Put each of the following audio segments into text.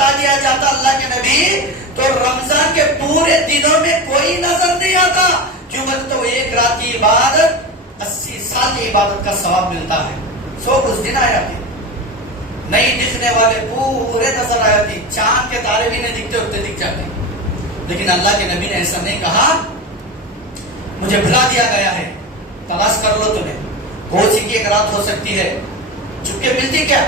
بتا دیا جاتا اللہ کے نبی تو رمضان کے پورے دنوں میں کوئی نظر نہیں آتا. کیوں بولتے تو ایک رات کی عبادت 80 سال کی عبادت کا ثواب ملتا ہے. 100 اس دن آیا تھے نہیں دکھنے والے پورے نظر آیا تھی, چاند کے تارے بھی نہیں دکھتے ہوتے دکھ جاتے. لیکن اللہ کے نبی نے ایسا نہیں کہا مجھے بھلا دیا گیا ہے تلاش کر لو تمہیں, ہو سکی ایک رات ہو سکتی ہے. چپکے ملتی کیا؟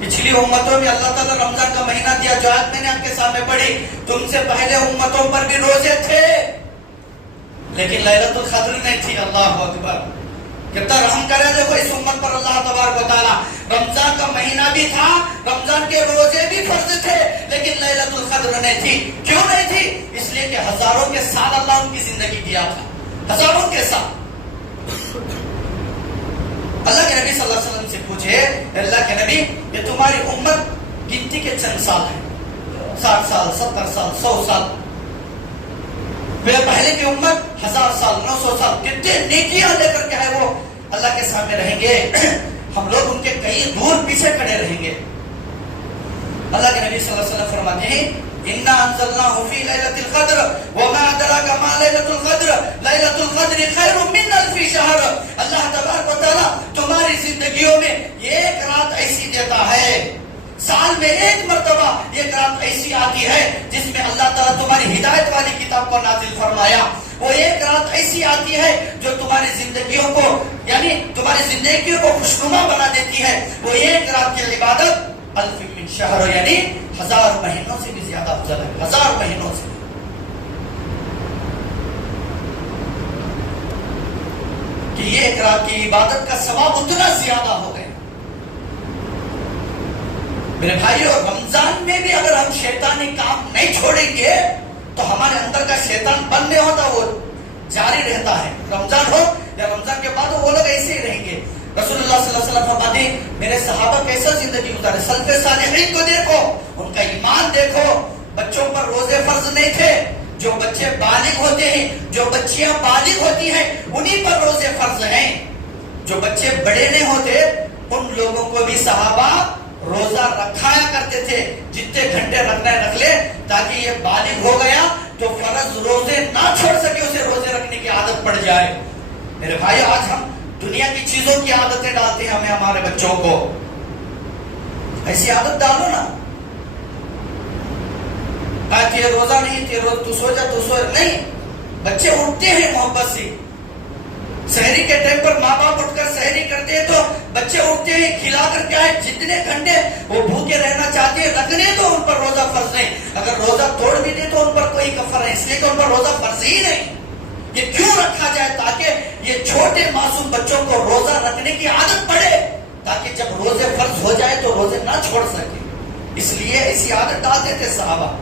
پچھلی امتوں میں اللہ تعالیٰ رمضان کا مہینہ دیا جو آج میں نے آپ کے سامنے پڑھی, تم سے پہلے امتوں پر بھی روزے تھے لیکن لیلۃ القدر نہیں تھی. اللہ اکبر, کتنا رحم کرے دیکھو اس امت پر اللہ تبارک و تعالیٰ. رمضان کا مہینہ بھی تھا, رمضان کے روزے بھی فرض تھے لیکن لیلۃ القدر نہیں تھی. کیوں نہیں تھی؟ اس لیے کہ ہزاروں کے سال اللہ ان کی زندگی دیا تھا, ہزاروں کے سال. اللہ کے نبی صلی اللہ علیہ وسلم سے پوچھے اللہ کے نبی یہ تمہاری امت گنتی کے چند سال ہیں, 60 سال 70 سال 100 سال, پہلے کی امت 1000 سال 900 سال, کتنے نیکیاں لے کر کے ہے وہ اللہ کے سامنے رہیں گے, ہم لوگ ان کے کئی دور پیچھے کھڑے رہیں گے. اللہ کے نبی صلی اللہ علیہ وسلم فرماتے ہیں اِنَّا أَنزَلْنَاهُ فِي لَيْلَةِ الْقَدْرِ وَمَا أَدْرَاكَ مَا لَيْلَةُ الْقَدْرِ لَيْلَةُ الْقَدْرِ خَيْرٌ مِّنْ أَلْفِ شَهْرٍ. اللہ تبارک و تعالیٰ تمہاری زندگیوں میں ایک رات ایسی دیتا ہے, سال میں ایک مرتبہ ایک رات ایسی آتی ہے جس میں اللہ تعالیٰ تمہاری ہدایت والی کتاب کو نازل فرمایا. وہ ایک رات ایسی آتی ہے جو تمہاری زندگیوں کو یعنی تمہاری زندگیوں کو خوشنما بنا دیتی ہے. وہ ایک رات کی عبادت الف من شہر یعنی 1000 مہینوں سے بھی زیادہ افضل ہے, 1000 مہینوں سے. کہ یہ ایک رات کی عبادت کا ثواب اتنا زیادہ ہو گیا. میرے بھائیو, رمضان میں بھی اگر ہم شیطانی کام نہیں چھوڑیں گے تو ہمارے اندر کا شیطان بند نہیں ہوتا, وہ جاری رہتا ہے. رمضان ہو یا رمضان کے بعد وہ لوگ ایسے ہی رہیں گے. رسول اللہ صلی اللہ علیہ وسلم فرماتے ہیں میرے صحابہ کیسا زندگی گزارے, سلف صالحین کو دیکھو, ان کا ایمان دیکھو. بچوں پر روزے فرض نہیں تھے, جو بچے بالغ ہوتے ہیں, جو بچیاں بالغ ہوتی ہیں انہی پر روزے فرض ہیں. جو بچے بڑے نہیں ہوتے ان لوگوں کو بھی صحابہ روزہ رکھایا کرتے تھے. جتنے گھنٹے رکھنا ہے رکھ لے, تاکہ یہ بالغ ہو گیا تو فرض روزے نہ چھوڑ سکے, اسے روزے رکھنے کی عادت پڑ جائے. میرے بھائی, آج ہم دنیا کی چیزوں کی عادتیں ڈالتے ہیں ہمیں ہمارے بچوں کو. ایسی عادت ڈالو نا, یہ روزہ نہیں تو سو جا تو سو نہیں. بچے اٹھتے ہیں محبت سے, سحری کے ٹائم پر ماں باپ اٹھ کر سحری کرتے ہیں تو بچے اٹھتے ہیں کھلا کر کیا ہے, جتنے گھنٹے وہ بھوکے رہنا چاہتے ہیں رکھنے تو ان پر روزہ فرض نہیں. اگر روزہ توڑ بھی دے تو ان پر کوئی کفر ہے, اس لیے کہ ان پر روزہ فرض ہی نہیں. یہ کیوں رکھا جائے؟ تاکہ یہ چھوٹے معصوم بچوں کو روزہ رکھنے کی عادت پڑے, تاکہ جب روزے فرض ہو جائے تو روزے نہ چھوڑ سکے. اس لیے ایسی عادت ڈالتے تھے صحابہ.